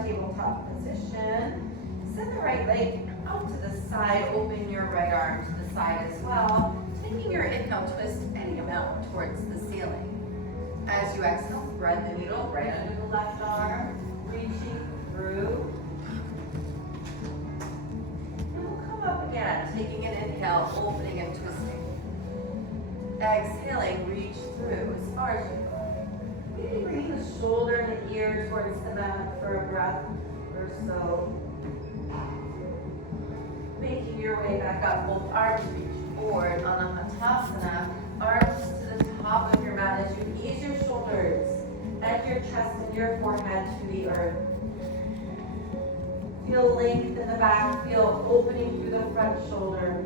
our tabletop position. Send the right leg out to the side. Open your right arm to the side as well. Taking your inhale, twist any amount towards the ceiling. As you exhale, thread the needle right under the left arm, reaching through. And we'll come up again, taking an inhale, opening and twisting. Exhaling, reach through as far as you go. Maybe bring the shoulder and the ear towards the mat for a breath or so. Making your way back up, both arms reach forward on a Hatasana. Arms to the top of your mat as you ease your shoulders and your chest and your forehead to the earth. Feel length in the back, feel opening through the front shoulder.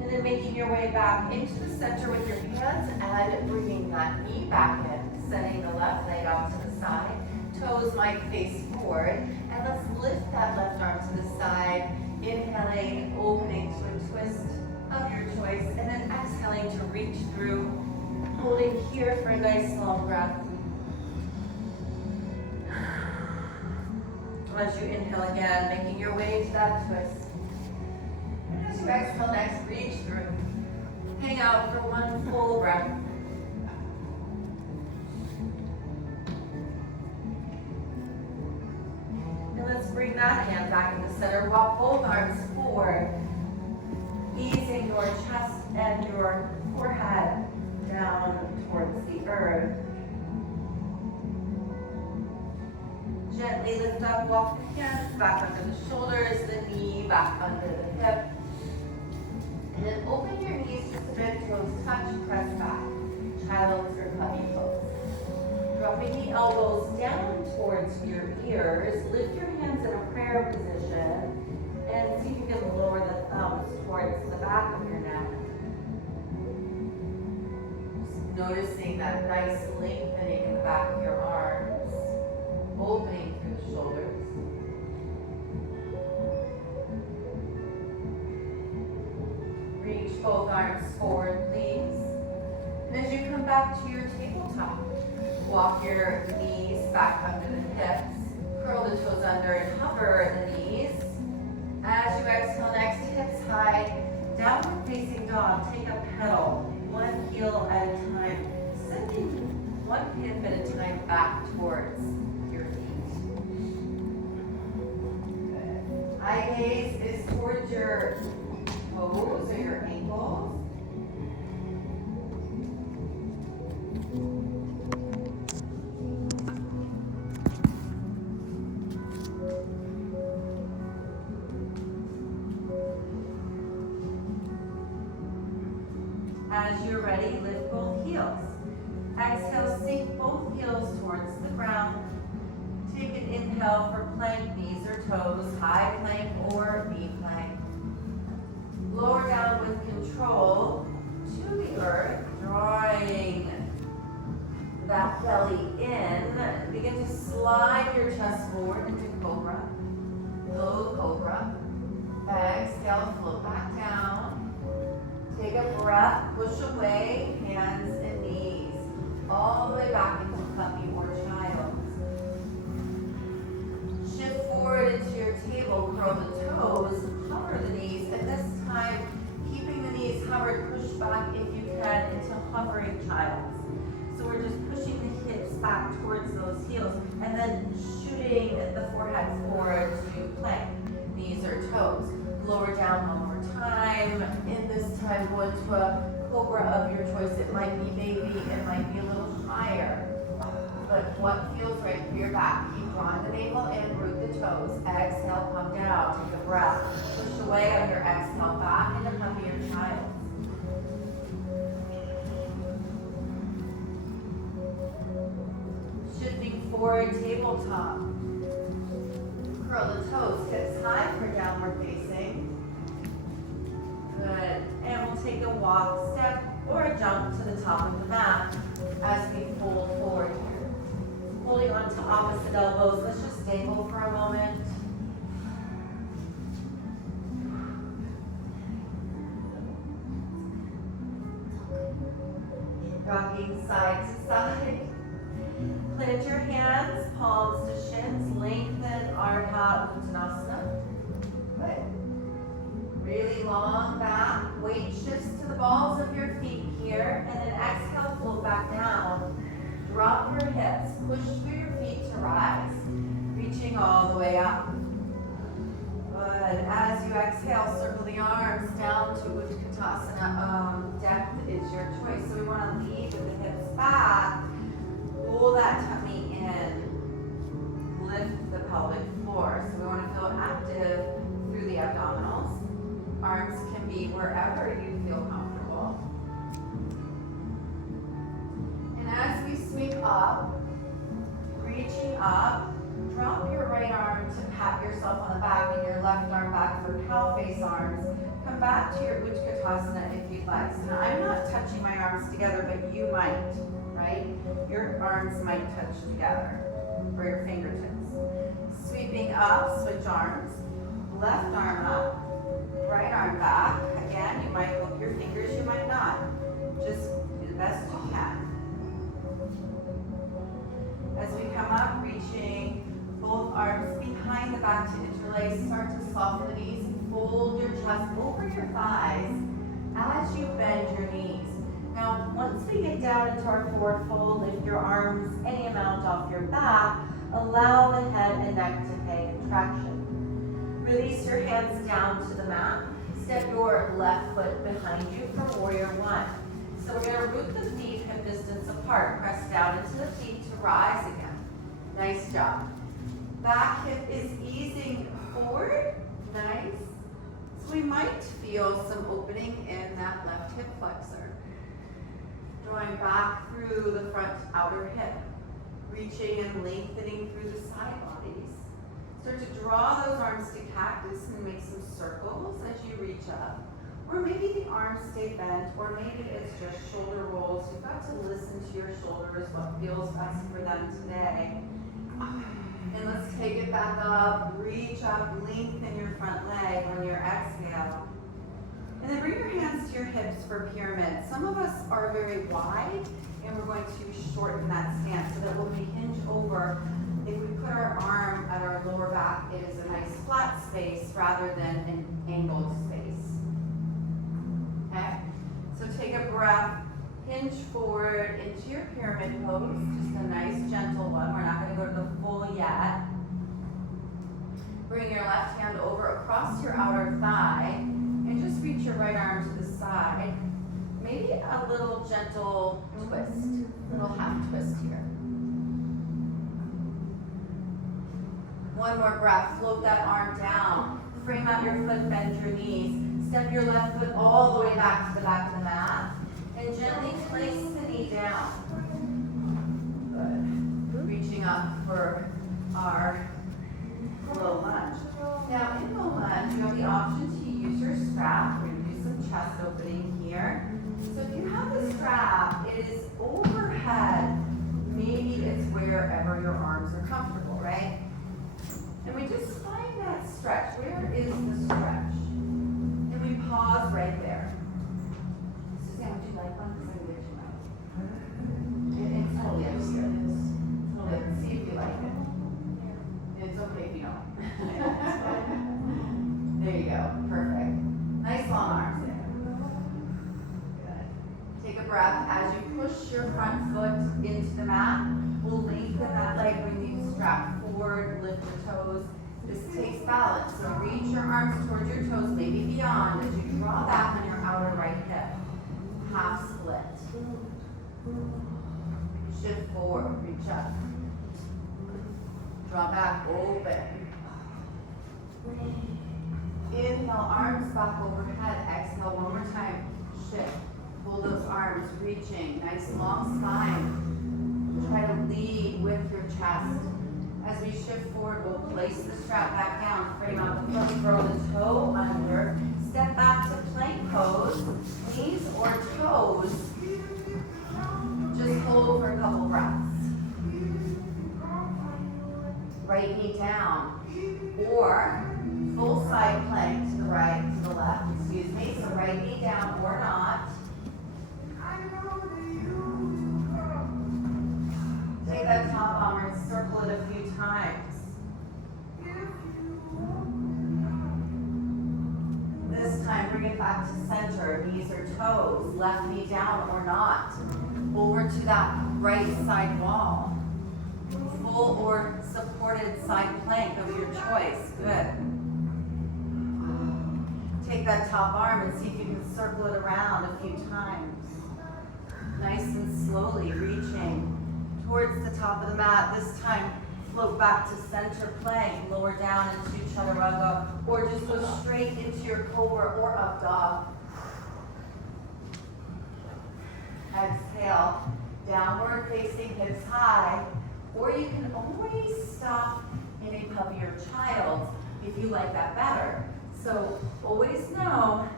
And then making your way back into the center with your hands and bringing that knee back in, setting the left leg out to the side. Toes might face forward. And let's lift that left arm to the side, inhaling, opening to a twist of your choice, and then exhaling to reach through, holding here for a nice long breath. As you inhale again, making your way to that twist. And as you exhale next, reach through. Hang out for one full breath. And let's bring that hand back in the center. Walk both arms forward, easing your chest and your forehead down towards the earth. Gently lift up, walk the hands back under the shoulders, the knee back under the hip. And then open your knees just a bit, toes touch, press back. Child's or puppy pose. Dropping the elbows down towards your ears, lift your hands in a prayer position, and see if you can lower the thumbs towards the back of your neck. Just noticing that nice lengthening in the back of your arms, opening through the shoulders. Reach both arms forward, please. And as you come back to your tabletop, walk your knees back under the hips, curl the toes under and hover the knees. As you exhale next, hips high, downward facing dog. Take a pedal, one heel at a time, sending one hip at a time back towards your feet. Good. Eye gaze is towards your toes or your ankles. As you're ready, lift both heels. Exhale, sink both heels towards the ground. Take an inhale for plank, knees or toes, high plank or V plank. Lower down with control to the earth, drawing that belly in. Begin to slide your chest forward into cobra. Low cobra. Exhale, float back down. Take a breath, push away, hands and knees, all the way back into puppy or child. Shift forward into your table, curl the toes, hover the knees, and this time, keeping the knees hovered, push back if you can into hovering child. So we're just pushing the hips back towards those heels, and then shooting the forehead forward to plank, knees or toes. Lower down one more time. In this time, go into a cobra of your choice. It might be baby, it might be a little higher. But what feels right for your back? Keep drawing the navel in, root the toes. Exhale, come down, take a breath. Push away on your exhale, back into puppy or child. Shifting forward, tabletop. Curl the toes, hips high for downward facing. Good. And we'll take a walk, step, or a jump to the top of the mat as we fold forward here. Holding on to opposite elbows. Let's just dangle for a moment. Rocking side to side. Plant your hands, palms to shins, lengthen Ardha Uttanasana. Good. Really long back, weight shifts to the balls of your feet here, and then exhale, float back down. Drop your hips, push through your feet to rise, reaching all the way up. Good. As you exhale, circle the arms down to Utkatasana. Depth is your choice. So we want to lead with the hips back, pull that tummy in, lift the pelvic floor. So we want to feel active through the abdominals. Arms can be wherever you feel comfortable. And as we sweep up, reaching up, drop your right arm to pat yourself on the back and your left arm back for cow face arms. Come back to your Utkatasana if you'd like. So now I'm not touching my arms together, but you might, right? Your arms might touch together, or your fingertips. Sweeping up, switch arms. Left arm up, right arm back. Again, you might hook your fingers, you might not. Just do the best you can. As we come up, reaching both arms behind the back to interlace. Start to soften the knees. Fold your chest over your thighs as you bend your knees. Now, once we get down into our forward fold, lift your arms any amount off your back. Allow the head and neck to pay traction. Release your hands down to the mat. Step your left foot behind you for warrior one. So we're going to root the feet hip distance apart. Press down into the feet to rise again. Nice job. Back hip is easing forward. Nice. So we might feel some opening in that left hip flexor. Drawing back through the front outer hip. Reaching and lengthening through the side bodies. Start to draw those arms to cactus and make some circles as you reach up. Or maybe the arms stay bent, or maybe it's just shoulder rolls. You've got to listen to your shoulders, what feels best for them today. And let's take it back up, reach up, lengthen your front leg on your exhale. And then bring your hands to your hips for pyramid. Some of us are very wide, and we're going to shorten that stance so that when we hinge over, if we put our arm at our lower back, it is a nice flat space rather than an angled space. Okay? So take a breath, hinge forward into your pyramid pose, just a nice gentle one. We're not going to go to the full yet. Bring your left hand over across your outer thigh and just reach your right arm to the side. Maybe a little gentle twist, little half twist here. One more breath, float that arm down. Frame out your foot, bend your knees. Step your left foot all the way back to the back of the mat. And gently place the knee down. Good. Reaching up for our low lunge. Now in low lunge, you have the option to use your strap. We're going to do some chest opening here. So if you have the strap, it is overhead. Maybe it's wherever your arms are comfortable, right? And we just find that stretch. Where is the stretch? And we pause right there. Suzanne, would you like one? Because I'm going to get you out. It's totally up to you. Totally. See if you like it. It's okay if you don't. There you go. Perfect. Nice long arms there. Good. Take a breath as you push your front foot into the mat. We'll lengthen that leg when you strap forward, lift the toes. This takes balance. So reach your arms towards your toes, maybe beyond, as you draw back on your outer right hip. Half split. Shift forward, reach up. Draw back, open. Inhale, arms back overhead. Exhale, one more time. Shift. Pull those arms, reaching. Nice long spine. Try to lead with your chest. As we shift forward, we'll place the strap back down. Frame out the foot, throw the toe under. Step back to plank pose. Knees or toes. Just hold for a couple breaths. Right knee down. Or full side plank to the right, to the left. Excuse me. So right knee down or not. Take that top center, knees or toes, left knee down or not. Over to that right side wall. Full or supported side plank of your choice. Good. Take that top arm and see if you can circle it around a few times. Nice and slowly reaching towards the top of the mat. This time, float back to center plank, lower down into chaturanga, or just go straight into your cobra or up dog. Exhale, downward facing hips high, or you can always stop in a puppy or child if you like that better. So always know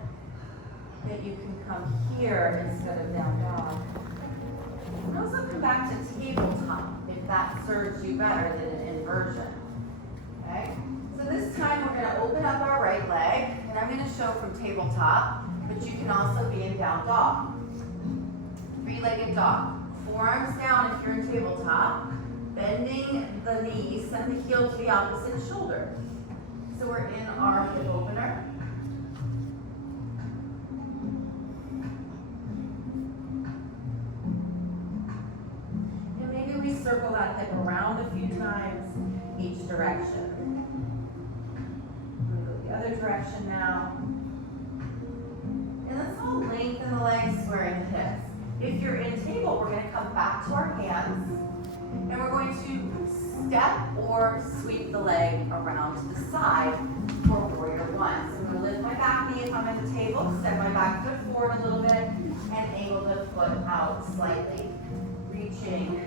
that you can come here instead of down dog. And also come back to tabletop if that serves you better than an inversion. Okay? So this time we're going to open up our right leg, and I'm going to show from tabletop, but you can also be in down dog. Three-legged dog. Forearms down if you're in tabletop, bending the knee, send the heel to the opposite shoulder. So we're in our hip opener. And maybe we circle that hip around a few times each direction. We'll go the other direction now. And let's all lengthen the legs, squaring the hips. If you're in table, we're going to come back to our hands, and we're going to step or sweep the leg around to the side for warrior one. So I'm going to lift my back knee if I'm at the table, step my back foot forward a little bit, and angle the foot out slightly. Reaching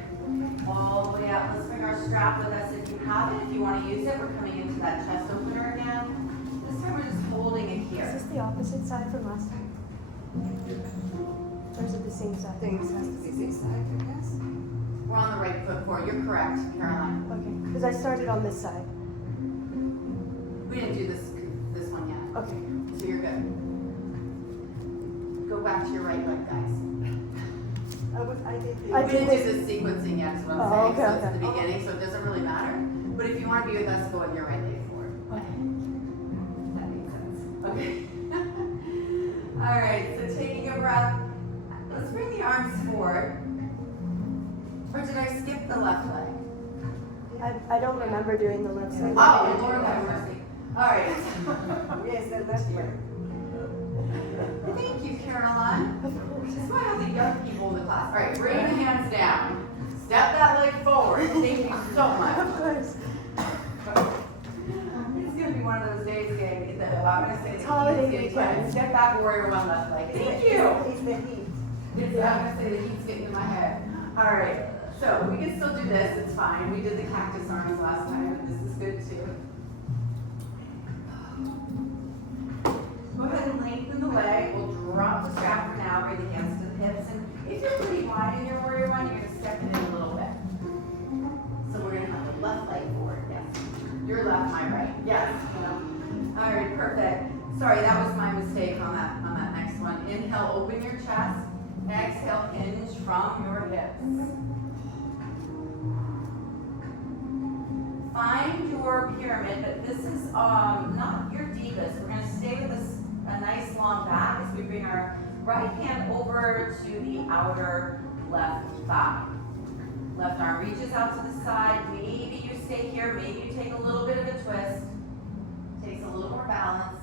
all the way out. Let's bring our strap with us if you have it. If you want to use it, we're coming into that chest opener again. This time we're just holding it here. Is this the opposite side from last time? Or is it the same side? Things has to be same side, I guess. We're on the right foot forward. You're correct, Caroline. Okay, because I started on this side. We didn't do this one yet. Okay. So you're good. Go back to your right leg, guys. I We did didn't this. do the sequencing yet, is what I'm Oh, saying. okay, So it's okay. the beginning, so it doesn't really matter. But if you want to be with us, go on your right leg forward. Okay. That makes sense. Okay. All right, so taking a breath. Let's bring the arms forward. Or did I skip the left leg? I don't remember doing the left side. Oh, Lord have mercy. All right. Yes, that left leg. Thank you, Caroline. This is why I have the young people in the class. All right, bring the hands down. Step that leg forward. Thank you so much. Of course. It's going to be one of those days, gang, that I'm going to say It's the holiday heat's getting weekend. Step back, warrior one left leg. Thank you. It's the heat. I'm going to say the heat's getting in my head. All right, so we can still do this. It's fine. We did the cactus arms last time, but this is good too. Go ahead and lengthen the leg. We'll drop the strap for now. Bring the hands to the hips. And if you're pretty wide in your warrior one, you're going to step it in a little bit. So we're going to have the left leg forward. Yes. Your left, my right. Yes. All right, perfect. Sorry, that was my mistake on that next one. Inhale, open your chest. Exhale, hinge from your hips. Find your pyramid, but this is not your divas. We're going to stay with a nice long back as we bring our right hand over to the outer left thigh. Left arm reaches out to the side. Maybe you stay here. Maybe you take a little bit of a twist. Takes a little more balance.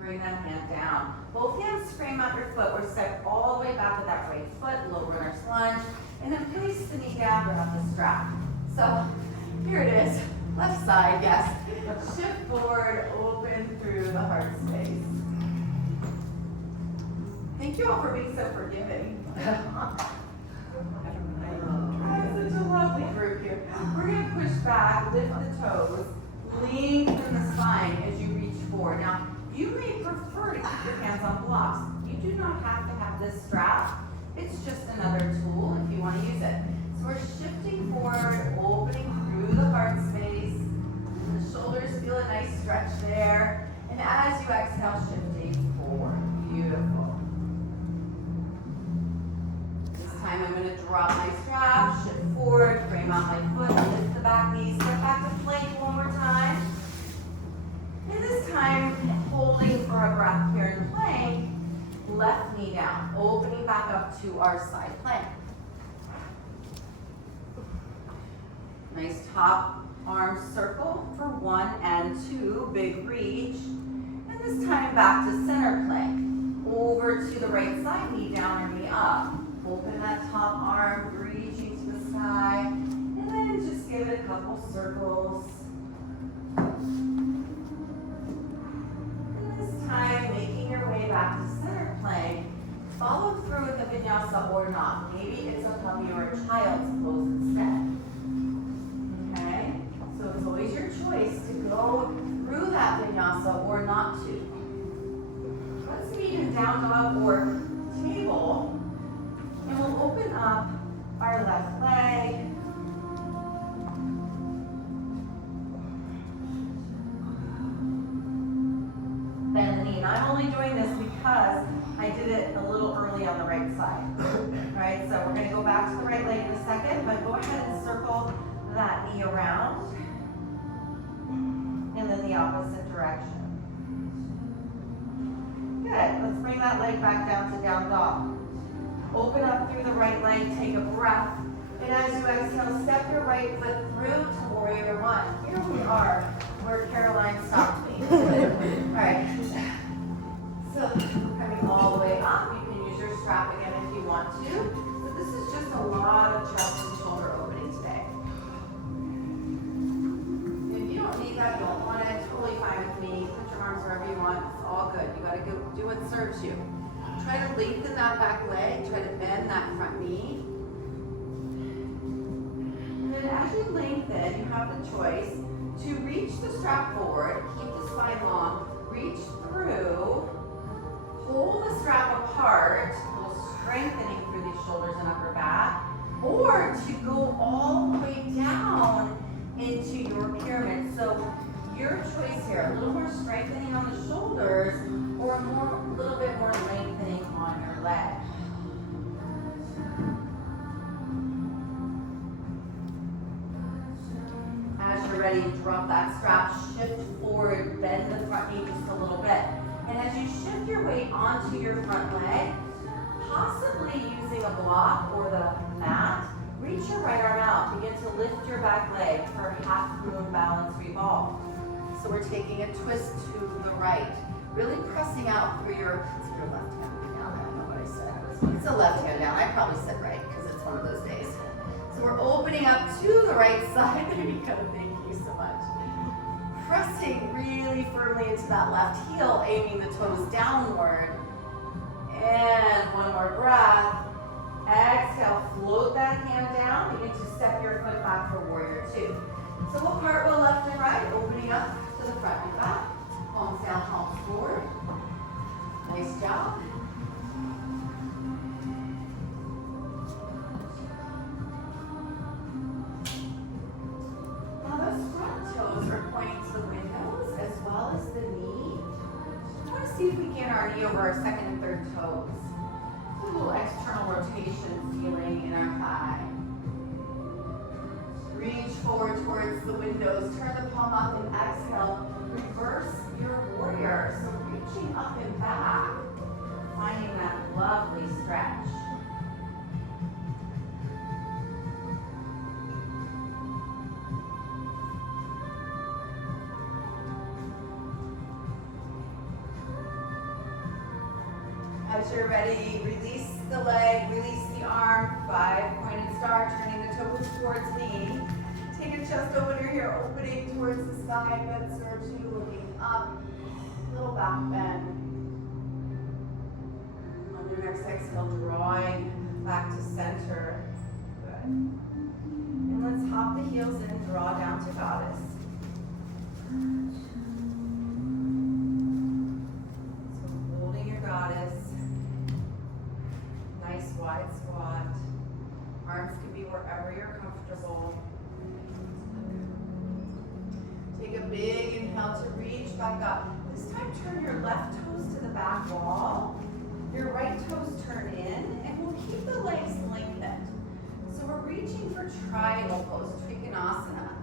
Bring that hand down. Both hands frame out your foot or step all the way back with that right foot, low runner's lunge, and then place the knee down, grab the strap. So here it is, left side, yes. Shift forward, open through the heart space. Thank you all for being so forgiving. Such a lovely group here. We're going to push back, lift the toes, lengthen the spine as you reach forward. Now, you may prefer to keep your hands on blocks. You do not have to have this strap. It's just another tool if you want to use it. So we're shifting forward, opening through the heart space. The shoulders feel a nice stretch there. And as you exhale, shifting forward. Beautiful. This time I'm going to drop my strap, shift forward, frame out my foot, lift the back knee, step breath here in plank. Left knee down, opening back up to our side plank. Nice top arm circle for 1 and 2, big reach. And this time back to center plank. Over to the right side, knee down or knee up. Open that top arm, reaching to the side. And then just give it a couple circles. And this time, making your way back to center plank. Follow through with the vinyasa or not. Maybe it's a puppy or a child's pose instead. Okay? So it's always your choice to go through that vinyasa or not to. Let's meet in down dog or table. And we'll open up our left leg. Bend the knee. And I'm only doing this because I did it a little early on the right side. All right, so we're going to go back to the right leg in a second, but go ahead and circle that knee around. And then the opposite direction. Good. Let's bring that leg back down to down dog. Open up through the right leg, take a breath. And as you exhale, step your right foot through to warrior 1. Here we are, where Caroline stopped me. All right. So coming all the way up, you can use your strap again if you want to. So this is just a lot of chest and shoulder opening today. If you don't need that, you don't want it, totally fine with me. Put your arms wherever you want. It's all good. You gotta go do what serves you. Try to lengthen that back leg. Try to bend that front knee. And then as you lengthen, you have the choice to reach the strap forward, keep the spine long, reach through, hold the strap apart, a little strengthening through these shoulders and upper back, or to go all the way down into your pyramid. So your choice here, a little more strengthening on the shoulders or a little bit more lengthening on your leg. As you're ready, drop that strap, shift forward, bend the front knee just a little bit. And as you shift your weight onto your front leg, possibly using a block or the mat, reach your right arm out. Begin to lift your back leg for half moon balance revolve. So we're taking a twist to the right, really pressing out through your left hand down. I don't know what I said. It's a left hand down. I probably said right because it's one of those days. So we're opening up to the right side. There you go. Thank you so much. Pressing really firmly into that left heel, aiming the toes downward. And one more breath. Exhale, float that hand down. Begin to step your foot back for warrior 2. So we'll cartwheel left and right, opening up to the front and back. Palms down, palms forward. Nice job. Now those front toes are pointing to the windows as well as the knee. I want to see if we get our knee over our second and third toes. A little external rotation feeling in our thigh. Reach forward towards the windows. Turn the palm up and exhale. Reverse your warrior. So reaching up and back. Finding that lovely stretch. As you're ready, release the leg, release the arm, 5 pointed star, turning the toes towards me. Take a chest opener here, opening towards the sky, bend serves you, looking up, little back bend. On your next exhale, drawing back to center. Good. And let's hop the heels in, draw down to goddess. So holding your goddess. Nice wide squat. Arms can be wherever you're comfortable. Take a big inhale to reach back up. This time turn your left toes to the back wall. Your right toes turn in, and we'll keep the legs lengthened. So we're reaching for triangle pose, Trikonasana.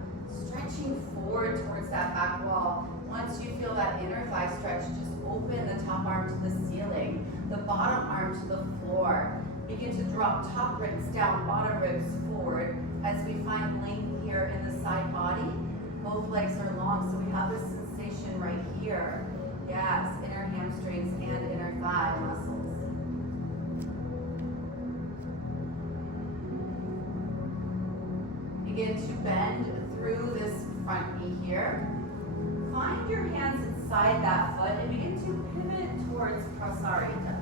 stretching forward towards that back wall. Once you feel that inner thigh stretch, just open the top arm to the ceiling, the bottom arm to the floor. Begin to drop top ribs down, bottom ribs forward as we find length here in the side body. Both legs are long, so we have this sensation right here. Yes, inner hamstrings and inner thigh muscles. Begin to bend through this front knee here. Find your hands inside that foot and begin to pivot towards Prasarita.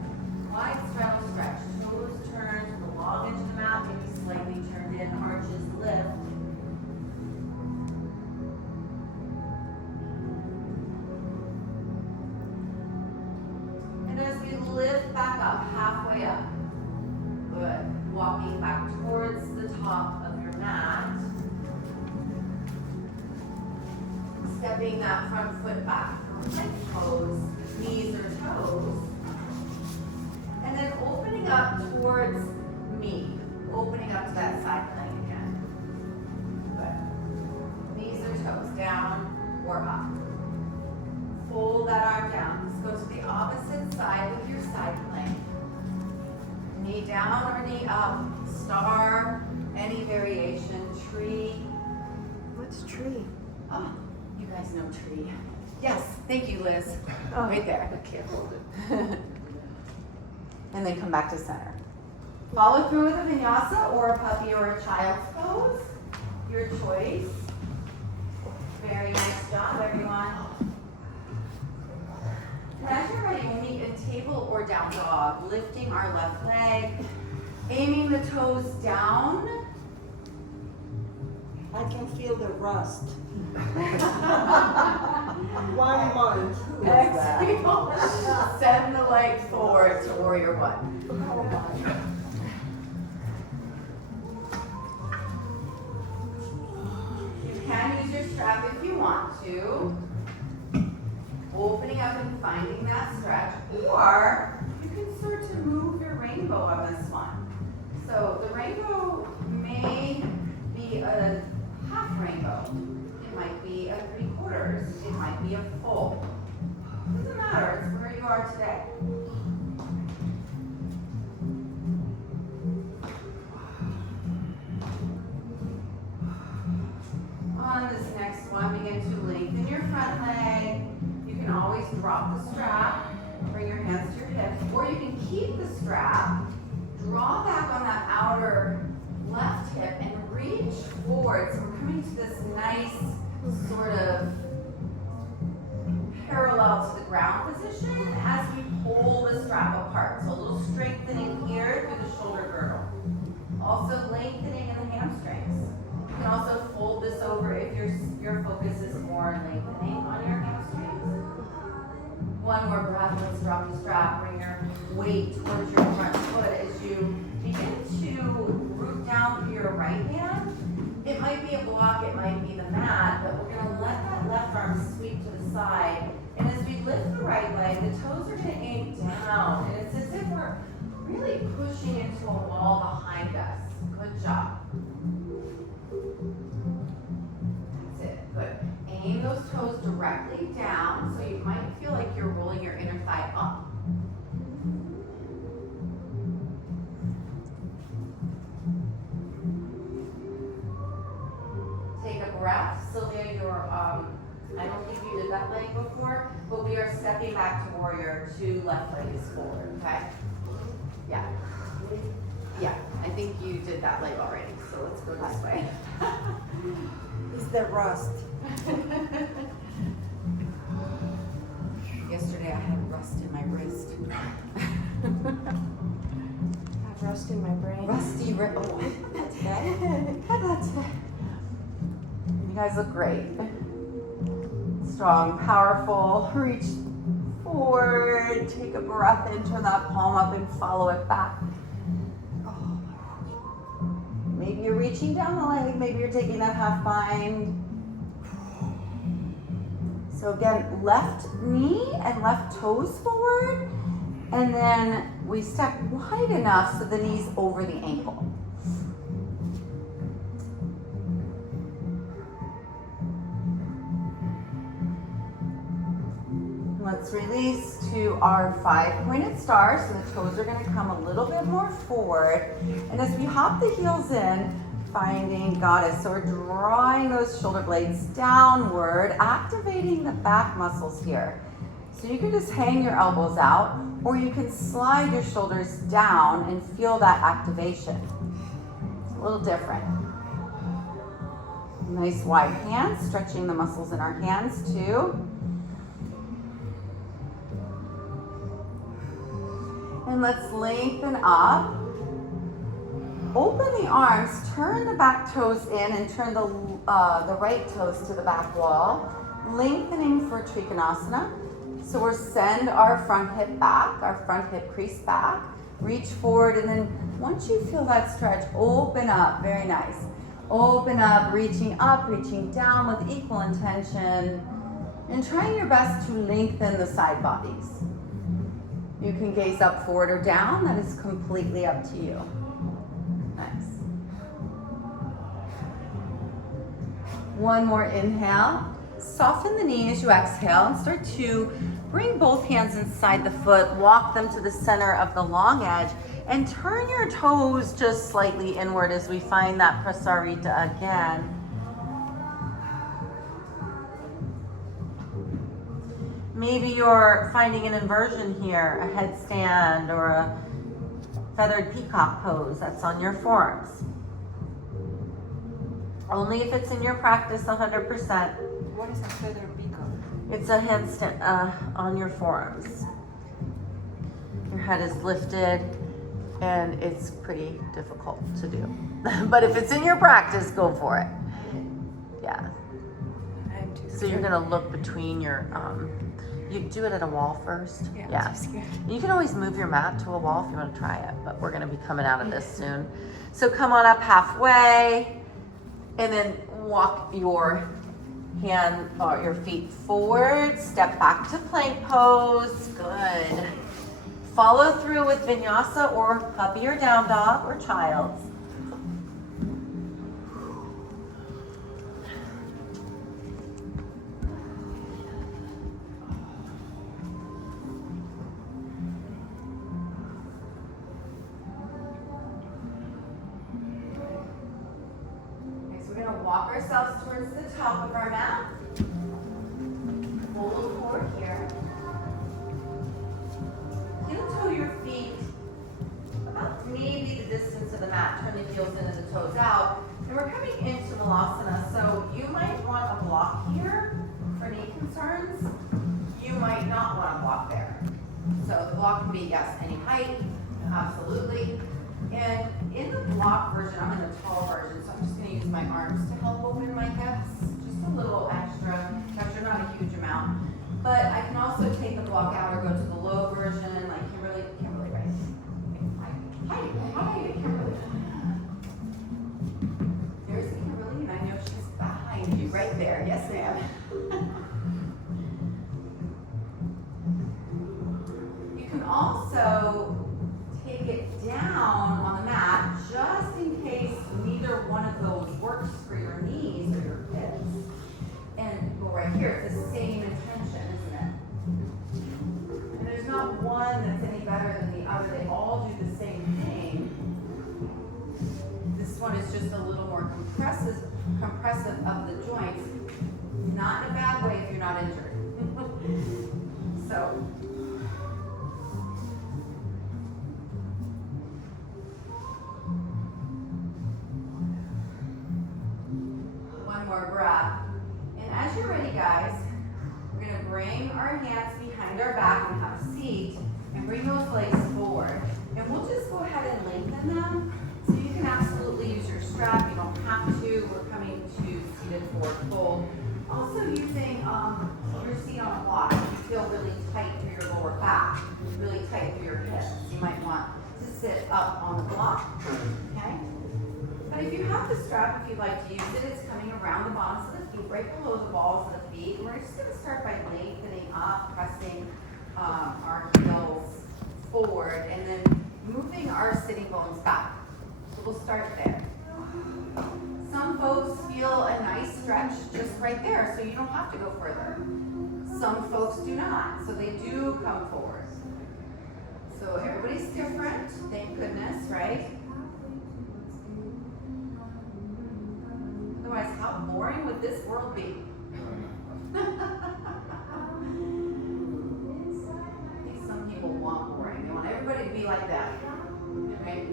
Wide straddle stretch, toes turned to the long edge of the mat, maybe slightly turned in, arches lift. And as we lift back up, halfway up, good. Walking back towards the top of your mat. Stepping that front foot back, like toes, knees or toes. And then opening up towards me, opening up to that side plank again. Good. Knees or toes, down or up. Fold that arm down. Let's go to the opposite side with your side plank. Knee down or knee up, star, any variation, tree. What's tree? Oh, you guys know tree. Yes, thank you, Liz. Oh. Right there. I can't hold it. And then come back to center. Follow through with a vinyasa or a puppy or a child's pose. Your choice. Very nice job, everyone. And as you're ready, we'll meet in table or down dog. Lifting our left leg, aiming the toes down. I can feel the rust. 1 month. Who is that? Exhale. Send the leg forward to warrior one. Oh my. You can use your strap if you want to. Opening up and finding that stretch, or you can start to move your rainbow on this one. So the rainbow may be a half rainbow. It might be a 3/4. It might be a full. Doesn't matter, it's where you are today. On this next one, begin to lengthen your front leg. You can always drop the strap, bring your hands to your hips, or you can keep the strap, draw back on that outer left hip and reach forward. So we're coming to this nice sort of parallel to the ground position as we pull the strap apart. So a little strengthening here through the shoulder girdle. Also lengthening in the hamstrings. You can also fold this over if your focus is more lengthening on your hamstrings. One more breath, let's drop the strap, bring your weight towards your front foot as you begin to root down through your right hand. It might be a block, it might be the mat, but we're gonna let that left arm sweep to the side. And as we lift the right leg, the toes are gonna aim down. And it's as if we're really pushing into a wall behind us. Good job. That's it, good. Aim those toes directly down, so you might feel like you're rolling your inner thigh up. Take a breath. Sylvia, I don't think you did that leg before, but we are stepping back to warrior. 2 left leg is forward, okay? Yeah. Yeah, I think you did that leg already, so let's go this way. It's the rust. Yesterday I had rust in my wrist. I have rust in my brain. Rusty wrist. Oh, I had that today. I had that today. You guys look great. Strong, powerful. Reach forward. Take a breath in. Turn that palm up and follow it back. Oh. Maybe you're reaching down the leg. Maybe you're taking that half bind. So again, left knee and left toes forward. And then we step wide enough so the knee's over the ankle. Let's release to our 5-pointed star. So the toes are going to come a little bit more forward. And as we hop the heels in, finding goddess. So we're drawing those shoulder blades downward, activating the back muscles here. So you can just hang your elbows out, or you can slide your shoulders down and feel that activation. It's a little different. Nice wide hands, stretching the muscles in our hands too. And let's lengthen up. Open the arms, turn the back toes in and turn the right toes to the back wall, lengthening for Trikonasana. So we'll send our front hip back, our front hip crease back, reach forward, and then once you feel that stretch, open up, very nice. Open up, reaching down with equal intention, and trying your best to lengthen the side bodies. You can gaze up, forward, or down, that is completely up to you. Nice. One more inhale. Soften the knee as you exhale and start to bring both hands inside the foot, walk them to the center of the long edge, and turn your toes just slightly inward as we find that Prasarita again. Maybe you're finding an inversion here, a headstand or a feathered peacock pose that's on your forearms. Only if it's in your practice 100%. What is a feather peacock? It's a headstand on your forearms. Your head is lifted and it's pretty difficult to do. But if it's in your practice, go for it. Yeah. I'm too scared. So you're gonna look between your, you do it at a wall first. Yeah, I'm too scared. You can always move your mat to a wall if you want to try it, but we're going to be coming out of this soon. So come on up halfway and then walk your hand or your feet forward, step back to plank pose. Good. Follow through with vinyasa or puppy or down dog or child. Walk ourselves towards the top of our mat. Hold forward here. Heel toe your feet about maybe the distance of the mat. Turn the heels in and the toes out. And we're coming into Malasana. So you might want a block here for knee concerns. You might not want a block there. So the block can be, yes, any height, absolutely. And in the block version, I'm in the tall version, so I'm just going to use my arms to help open my hips. Just a little extra, not a huge amount. But I can also take the block out or go to the low version, like Kimberly, right? Hi, Kimberly. There's Kimberly, and I know she's behind you, right there. Yes, ma'am. You can also take it down on the mat just in case neither one of those works for your knees or your hips. And go right here. It's the same intention, isn't it? And there's not one that's any better than the other. They all do the same thing. This one is just a little more compressive of the joints. Not in a bad way if you're not injured. So. More breath. And as you're ready, guys, we're going to bring our hands behind our back and have a seat and bring those legs forward. And we'll just go ahead and lengthen them. So you can absolutely use your strap. You don't have to. We're coming to seated forward fold. Also using your seat on a block. If you feel really tight through your lower back, really tight through your hips, you might want to sit up on the block. Okay? But if you have the strap, if you'd like to use it, it's coming around the bottoms of the feet, right below the balls of the feet. And we're just going to start by lengthening up, pressing our heels forward, and then moving our sitting bones back. So we'll start there. Some folks feel a nice stretch just right there, so you don't have to go further. Some folks do not, so they do come forward. So everybody's different, thank goodness, right? Otherwise, how boring would this world be? I think some people want boring. They want everybody to be like that, right?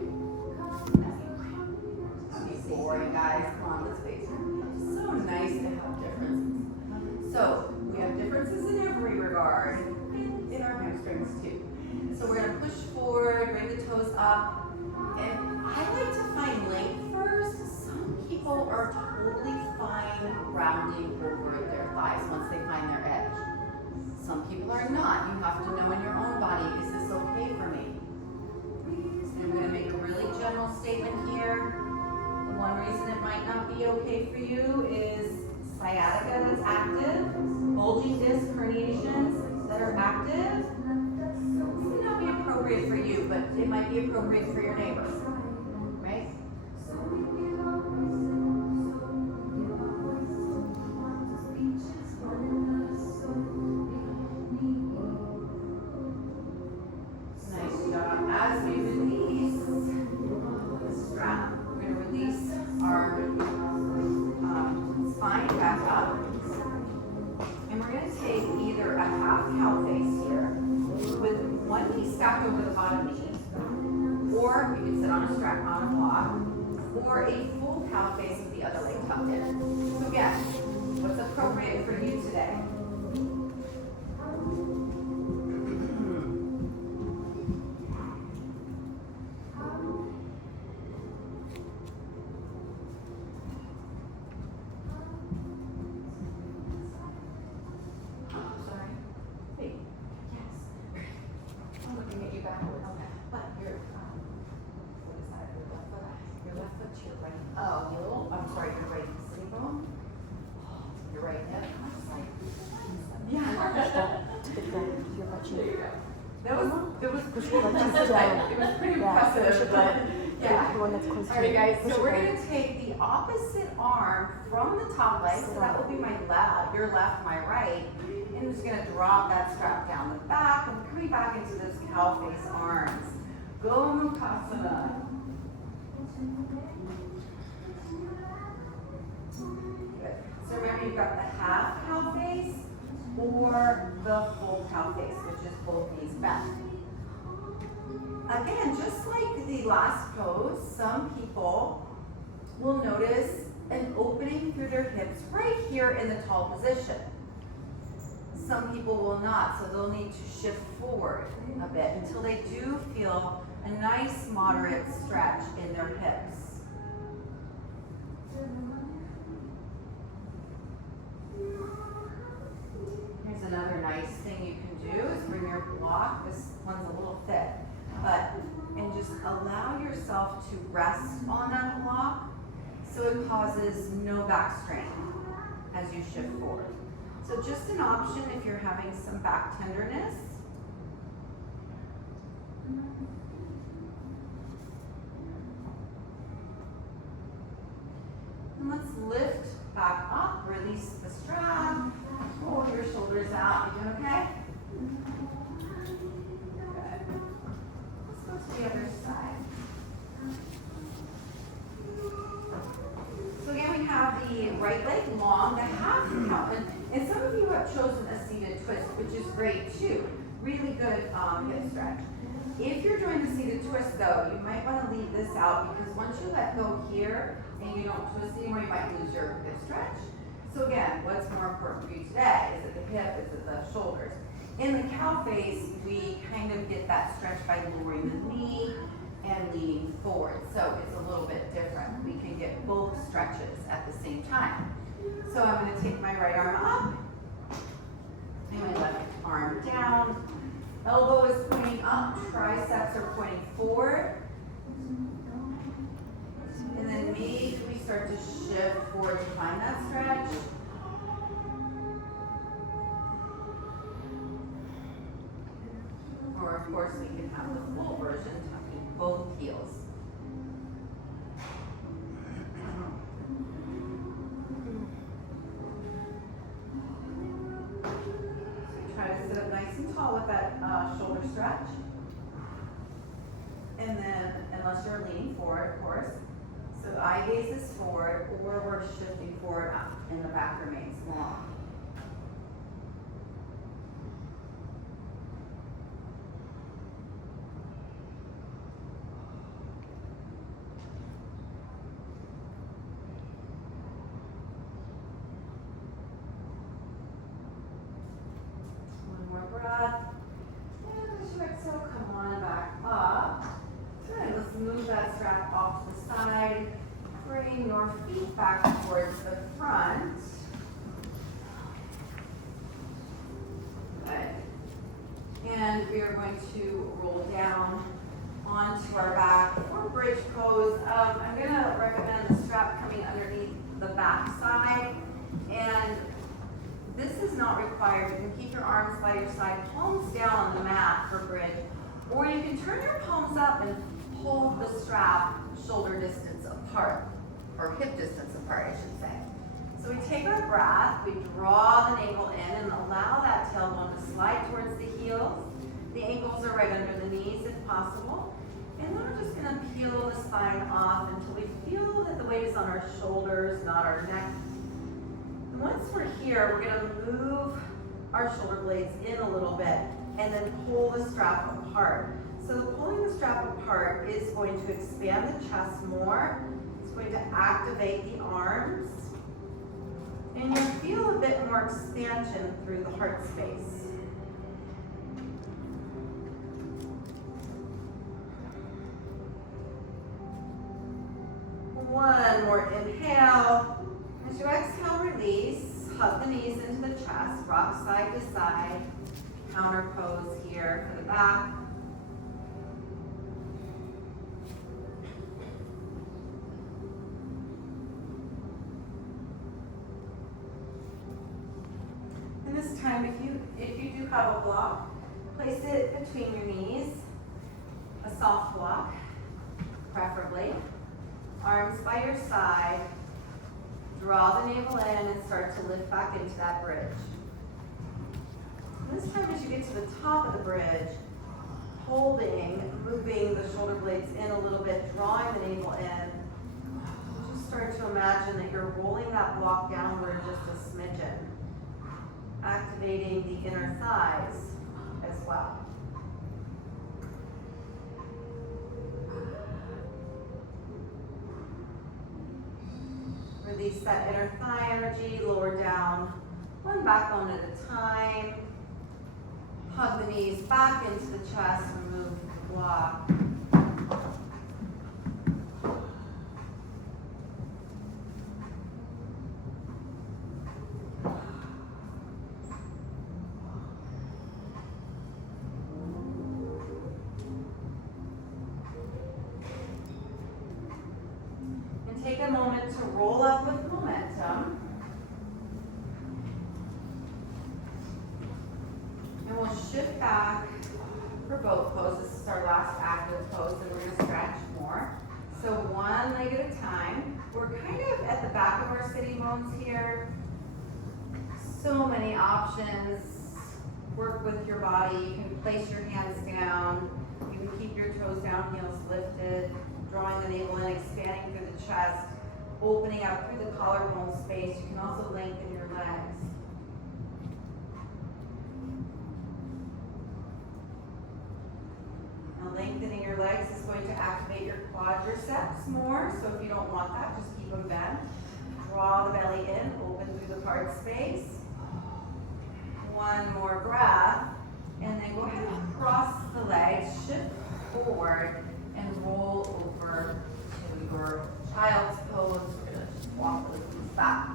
Be boring, guys. Come on, let's face it. It's so nice to have differences. So we have differences in every regard, in our hamstrings too. So we're gonna push forward, bring the toes up, and I like to find length first. Some people are totally fine rounding over their thighs once they find their edge. Some people are not. You have to know in your own body, is this okay for me? And I'm gonna make a really general statement here. One reason it might not be okay for you is sciatica that's active, bulging disc herniations that are active. This may not be appropriate for you, but it might be appropriate for your neighbors, right? Nice job. As we release the strap, we're going to release our spine back up. And we're going to take either a half cow face here with one knee stacked over the bottom knee, or you can sit on a strap on a block, or a full cow face with the other leg tucked in. So again, what's appropriate for you today? Sorry. Wait. Yes. I'm looking at you backwards. Okay. But your what is that? Your left foot to your right. Oh, I'm sorry. Your right sitting bone. Your right hip. I'm just like, yeah. There you go. That was pretty impressive. It was pretty impressive, but yeah. The one that's close to All right, you. guys. Push So it we're down. gonna take the opposite arm from the top leg. So that will be my left, your left, my right. And I'm just gonna drop that strap down the back. And we're coming back into those cow face arms. Gomukhasana. Good. So remember, you've got the half cow face or the full cow face, which is both knees bent. Again, just like the last pose, some people will notice an opening through their hips right here in the tall position. Some people will not, so they'll need to shift forward a bit until they do feel a nice moderate stretch in their hips. Here's another nice thing you can do is bring your block. This one's a little thick, and just allow yourself to rest on that block so it causes no back strain as you shift forward. So just an option if you're having some back tenderness. And let's lift back up, release the strap, pull your shoulders out. You doing okay? Good. Let's go to the other side. So again, we have the right leg long, the half count, and some of you have chosen a seated twist, which is great too. Really good hip stretch. If you're doing the seated twist though, you might want to leave this out because once you let go here and you don't twist anymore, you might lose your hip stretch. So again, what's more important for you today? Is it the hip? Is it the shoulders? In the cow face, we kind of get that stretch by lowering the knee and leaning forward. So it's a little bit different. We can get both stretches at the same time. So I'm going to take my right arm up and my left arm down. Elbow is pointing up, triceps are pointing forward. And then maybe we start to shift forward to find that stretch. Or of course we can have the full version, tucking both heels. try to sit up nice and tall with that shoulder stretch. And then, unless you're leaning forward, of course. So eye gaze is forward, or we're shifting forward up, and the back remains long. One more breath. And as you exhale, come on back up. Good, let's move that strap off to the side. Bring your feet back towards the front. Good. And we are going to roll down onto our back for bridge pose. I'm going to recommend the strap coming underneath the back side. And this is not required. You can keep your arms by your side, palms down on the mat for bridge. Or you can turn your palms up and pull the strap shoulder distance apart, or hip distance apart, I should say. So we take our breath, we draw the navel in and allow that tailbone to slide towards the heels. The ankles are right under the knees if possible. And then we're just gonna peel the spine off until we feel that the weight is on our shoulders, not our neck. And once we're here, we're gonna move our shoulder blades in a little bit and then pull the strap apart. So pulling the strap apart is going to expand the chest more. It's going to activate the arms. And you'll feel a bit more expansion through the heart space. One more inhale. As you exhale, release. Hug the knees into the chest. Rock side to side. Counter pose here for the back. And this time, if you do have a block, place it between your knees. A soft block, preferably. Arms by your side. Draw the navel in and start to lift back into that bridge. And this time as you get to the top of the bridge, moving the shoulder blades in a little bit, drawing the navel in, just start to imagine that you're rolling that block downward just a smidgen, activating the inner thighs as well. Release that inner thigh energy, lower down one backbone at a time. Hug the knees back into the chest, remove the block. And take a moment to roll up with momentum. And we'll shift back for both poses. This is our last active pose, and we're gonna stretch more. So one leg at a time. We're kind of at the back of our sitting bones here. So many options. Work with your body. You can place your hands down. You can keep your toes down, heels lifted. Drawing the navel in, expanding through the chest. Opening up through the collarbone space. You can also lengthen your legs. Now lengthening your legs is going to activate your quadriceps more, so if you don't want that, just keep them bent. Draw the belly in, open through the heart space. One more breath, and then go ahead and cross the legs, shift forward, and roll over to your child's pose. We're going to just walk the knees back.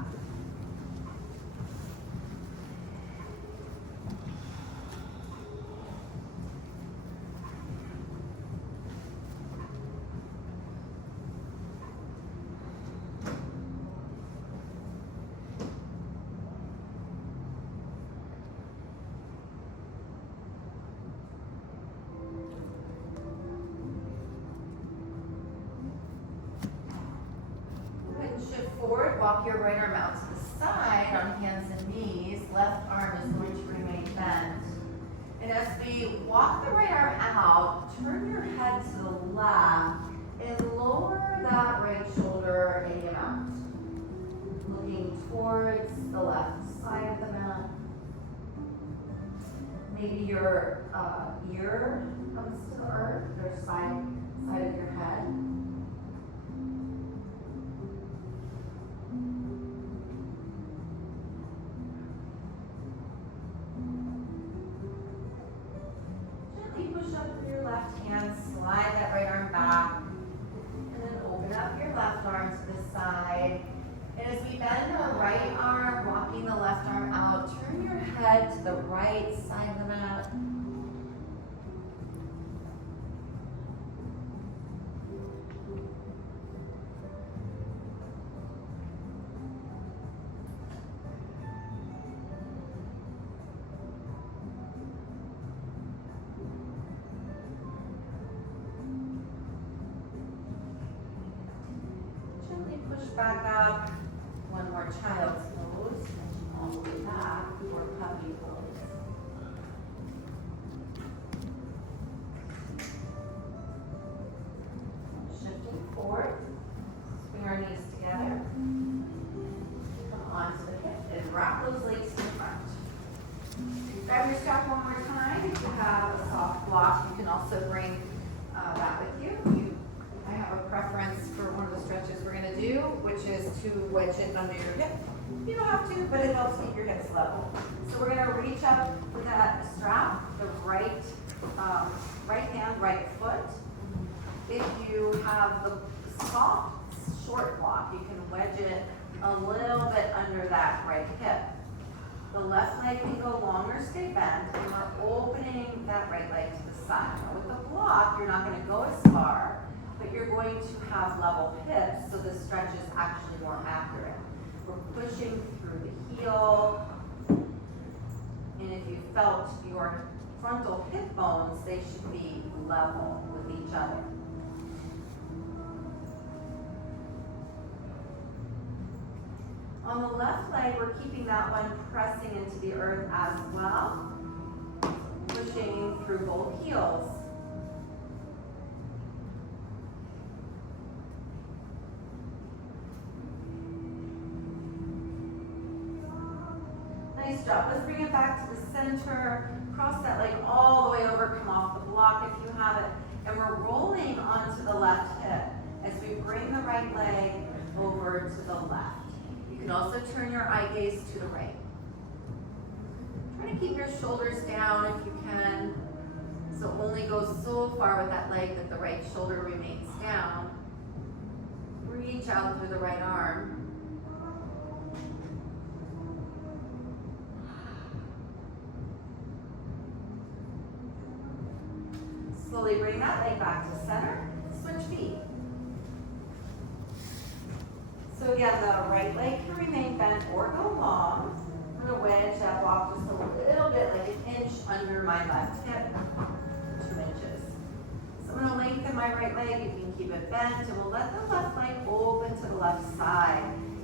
Forward, walk your right arm out to the side on hands and knees. Left arm is going to remain bent. we walk the right arm out, turn your head to the left, and lower that right shoulder any amount. Looking towards the left side of the mat. Maybe your ear comes to the earth, or side of your head. Gently push up through your left hand, slide that right arm back, and then open up your left arm to the side. And as we bend the right arm, walking the left arm out, turn your head to the right side of the mat. Gently push back up. One more child's pose, and all the way back for puppy pose. Shifting forward, swing our knees together. Come onto the hip and wrap those legs in front. Grab your strap one more time. If you have a soft block, you can also bring that with you. I have a preference for one of the stretches we're going to do, which is to wedge it under your hip. You don't have to, but it helps keep your hips level. So we're going to reach up with that strap, the right hand, right foot. If you have the soft, short block, you can wedge it a little bit under that right hip. The left leg can go long or stay bent, and we're opening that right leg to the side. Now with the block, you're not going to go as far, but you're going to have level hips, so the stretch is actually more accurate. We're pushing through the heel, and if you felt your frontal hip bones, they should be level with each other. On the left leg, we're keeping that one pressing into the earth as well, pushing through both heels. Nice job. Let's bring it back to the center. Cross that leg all the way over, come off the block if you have it. And we're rolling onto the left hip as we bring the right leg over to the left. You can also turn your eye gaze to the right. Try to keep your shoulders down if you can. So only go so far with that leg that the right shoulder remains down. Reach out through the right arm. Slowly bring that leg back to center. Switch feet. So again, the right leg can remain bent or go long. I'm going to wedge that block just a little bit, like an inch under my left hip, 2 inches. So I'm going to lengthen my right leg. You can keep it bent, and we'll let the left leg open to the left side.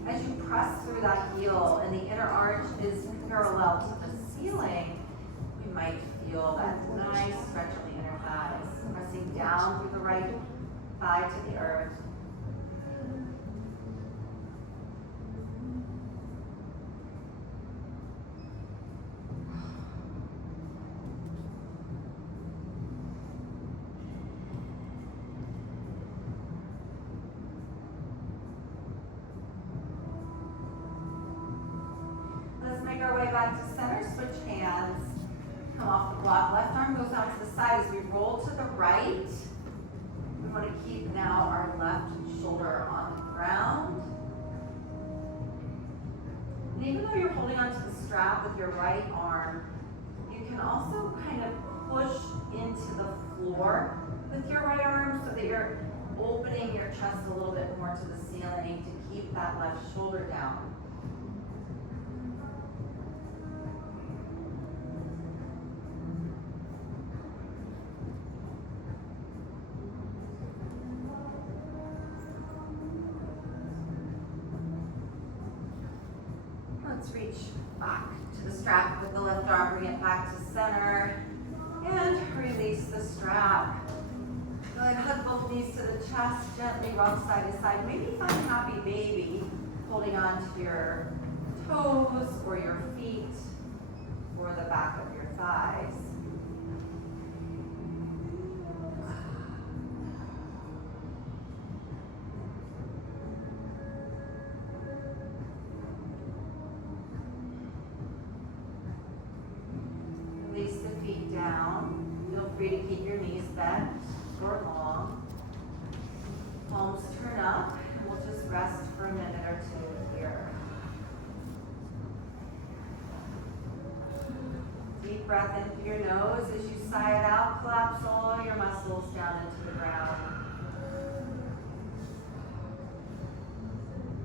As you press through that heel and the inner arch is parallel to the ceiling, you might feel that nice stretch on the inner thighs. Pressing down through the right thigh to the earth. Let's make our way back to center. Switch hands. Come off the block. Left arm goes out to the side as we roll to the right. We want to keep now our left shoulder on the ground. And even though you're holding onto the strap with your right arm, you can also kind of push into the floor with your right arm so that you're opening your chest a little bit more to the ceiling to keep that left shoulder down. Let's reach back to the strap with the left arm, bring it back to center. And release the strap. Go ahead, hug both knees to the chest, gently rock side to side. Maybe find happy baby, holding on to your toes or your feet or the back of your thighs. Release the feet down. Feel free to keep your knees bent or long. Palms turn up, and we'll just rest for a minute or two here. Deep breath in through your nose as you sigh it out. Collapse all your muscles.